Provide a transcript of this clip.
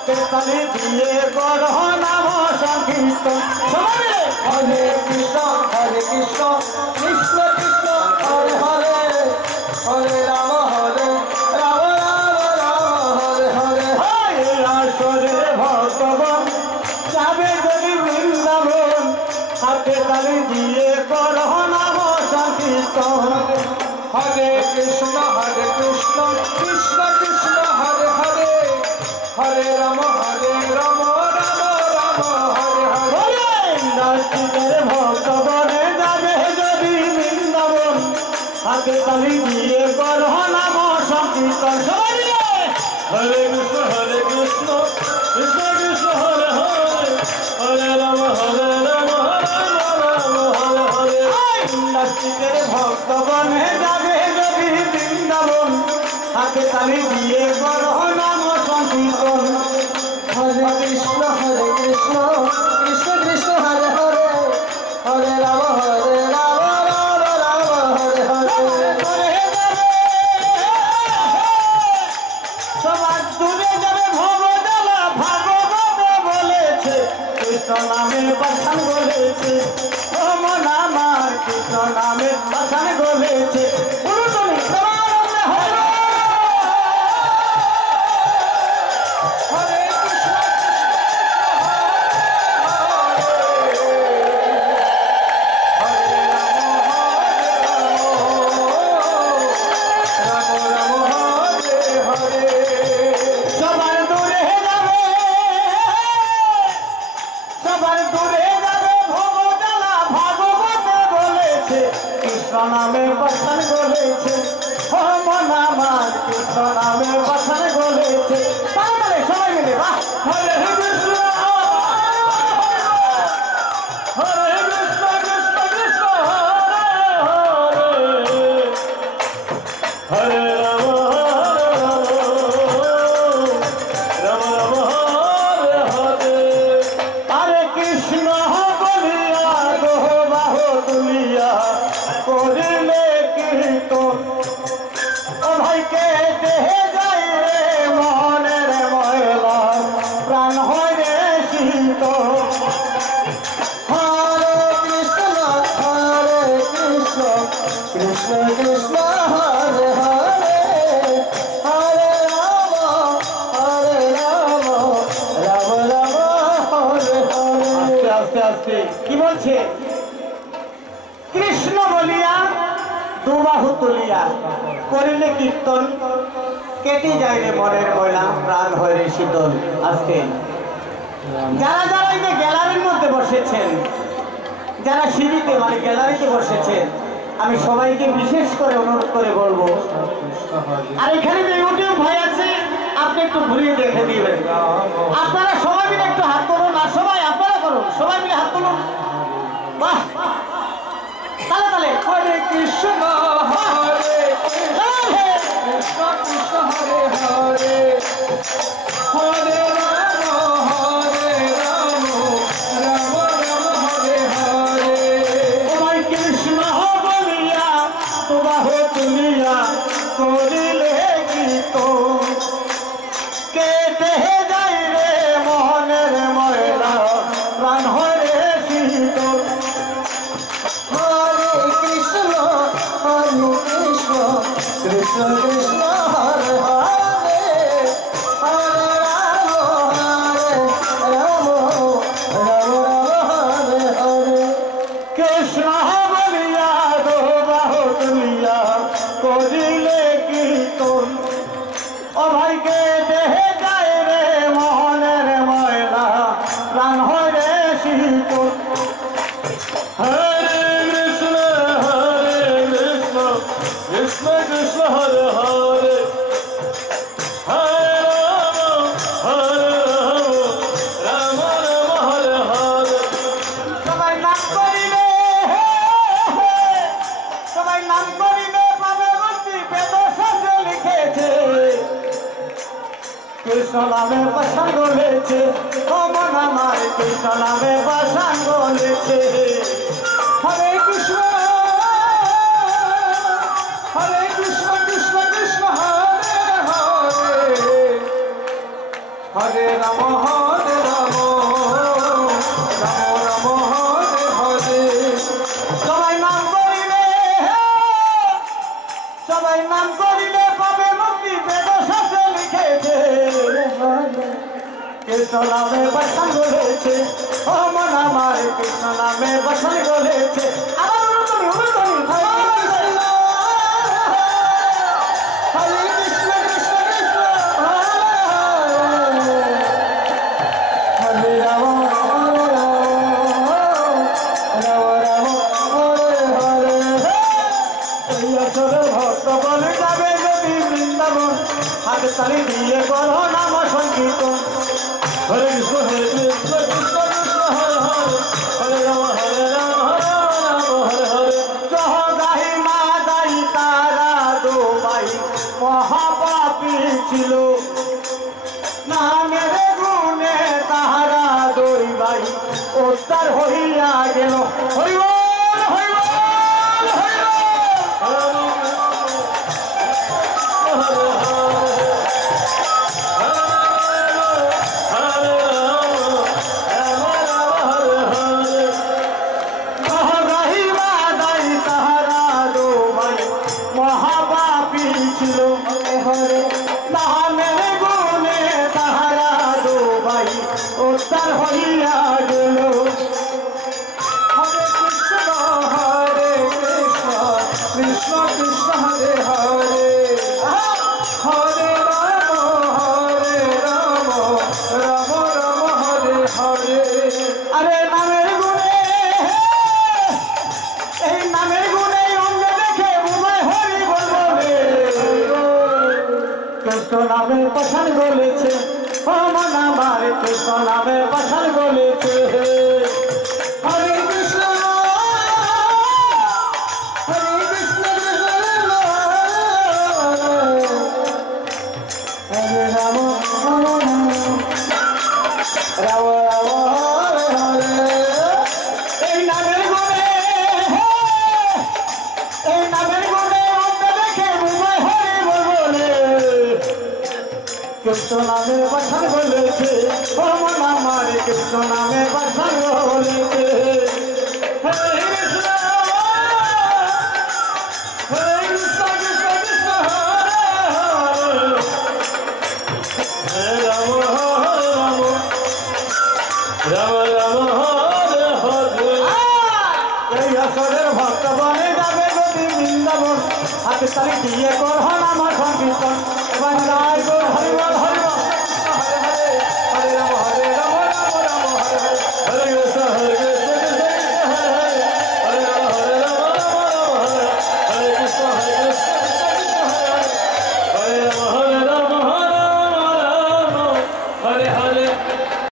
হাতে তালি দিয়ে করো নাম সংকীর্তন। হরে কৃষ্ণ কৃষ্ণ কৃষ্ণ হরে হরে, হরে রাম রাম রাম হরে হরে। আসরে ভগবান যাবে যদি বৃন্দাবন, হাতে তালি দিয়ে করো নাম সংকীর্তন। হরে কৃষ্ণ কৃষ্ণ কৃষ্ণ হরে হরে, হরে রাম রাম রাম হরে হরে। নাস্তিকের ভক্তগণে যাবে যদি বৃন্দাবন, হাতে তালি দিয়ে করো নাম সংকীর্তন। হরে কৃষ্ণ কৃষ্ণ কৃষ্ণ হরে হরে, হরে রাম রাম রাম হরে হরে। নাস্তিকের ভক্তগণে যাবে যদি বৃন্দাবন, হাতে তালি দিয়ে করো নাম সংকীর্তন। হরে কৃষ্ণ কৃষ্ণ কৃষ্ণ হরে হরে, হরে রাম রাম রাম হরে হরে। সবার দূরে যাবে ভবজালা, ভাগবত বলেছে কৃষ্ণ নামে বাসান বলেছে। ও মন আমার কৃষ্ণ নামে বাসান বলেছে। নামে বাসান বলেছে, ও মন আমার কৃষ্ণ নামে বাসান বলেছে। তাহলে সবাই মিলে বাহ হরে কৃষ্ণ হরে কৃষ্ণ কৃষ্ণ কৃষ্ণ হরে হরে, হরে রাম রাম রাম হরে হরে। হরে কৃষ্ণ বলিয়া গো বাহু তুলিয়া করিলে কীর্তন, ও ভাইকে দেহে যাই রে মনের ময়লা, প্রাণ হয় রে শীতল। হরে কৃষ্ণ কৃষ্ণ কৃষ্ণ হরে হরে, হরে রাম রাম রাম হরে হরে। আস্তে আস্তে কি বলছে? কৃষ্ণ বলিয়া দুবাহু তুলিয়া করিলে কীর্তন, কেটে যায় রে মনের ময়লা, প্রাণ হয় রে শীতল। আজকে যারা যারা এই যে গ্যালারির মধ্যে বসেছেন, যারা সিঁড়িতে মানে গ্যালারিতে বসেছেন, আমি সবাইকে বিশেষ করে অনুরোধ করে বলবো, আর এখানে যে ইউটিউব ভাই আছে আপনি একটু ঘুরিয়ে দেখে দিবেন। আপনারা সবাই মিলে একটু হাত তুলুন, আর সবাই আপনারা করুন, সবাই মিলে হাত তুলুন। বাহ তালে তালে। হরে কৃষ্ণ কৃষ্ণ কৃষ্ণ হরে হরে, হরে রাম রাম রাম হরে হরে। ওই কৃষ্ণ বলিয়া বাহু তুলিয়া করিলে কীর্তন, কেটে যাই রে মোহনের ময়লা, প্রাণ হয় রে শীতল। কৃষ্ণ কৃষ্ণ হরে হরে, হরে রাম রাম হরে হরে। কৃষ্ণ বলিয়া দো বাহু তুলিয়া করিলে কীর্তন, ও ভাইকে দেহে যায় রে মোহনের ময়লা, প্রাণ হয় রে শীতল। হরে কৃষ্ণ কৃষ্ণ কৃষ্ণ হরে হরে, হরে রাম রাম হরে হরে। সবাই নাম করিবে, সবাই নাম করিবে পাবে মুক্তি, বেদ শাস্ত্রে লিখেছে কৃষ্ণ নামে বাসান বলেছে। ও মন আমার কৃষ্ণ নামে বাসান বলেছে। হরে কৃষ্ণ কৃষ্ণ কৃষ্ণ হরে হরে, হরে রাম তাই নাম করিলে পাবে মুক্তি বেদ শাস্ত্রে লিখেছে কৃষ্ণ নামে বচন বলেছে ও মন আমার কৃষ্ণ নামে বচন বলেছে ভক্ত বলে যাবে যদি বৃন্দাবন হাতে তালি দিয়ে করো নাম সংকীর্তন হরে কৃষ্ণ কৃষ্ণ কৃষ্ণ হরে হরে হরে রাম হরে রাম হরে রাম হরে হরে জহ গাহি মা গাই তারা দো ভাই মহাপাপী ছিল নামের গুণে তাহারা দুই ভাই উদ্ধার হইয়া গেল হইব মহাপাপী ছিল হরে নামের গুণে তাহারা দো ভাই উদ্ধার হইয়া গেল হরে কৃষ্ণ কৃষ্ণ কৃষ্ণ হরে হরে হরে রাম রাম রাম হরে হরে আরে নামের গুণে এই নামের গুণে অঙ্গ দেখে বুঝায় হরি বলবে কৃষ্ণ নামে পছন্দ বলেছে ও মন আমার কৃষ্ণ নামে পছন্দ বলেছে হরে কৃষ্ণ হরে কৃষ্ণ হরে রাম রাম রাম হরে হরে এই নামের গুণে এই নামের গুণে অন্য দেখে বুঝায় হরি বলে কৃষ্ণ নামে বচন বলেছে ও মন আমার কৃষ্ণ নামে বচন বলেছে হরে কৃষ্ণ কৃষ্ণ কৃষ্ণ হরে রাম রাম রাম হরে হরে এই আসরের ভক্ত বনে যাবে যদি বৃন্দাবন হাতে তালি দিয়ে করহ নাম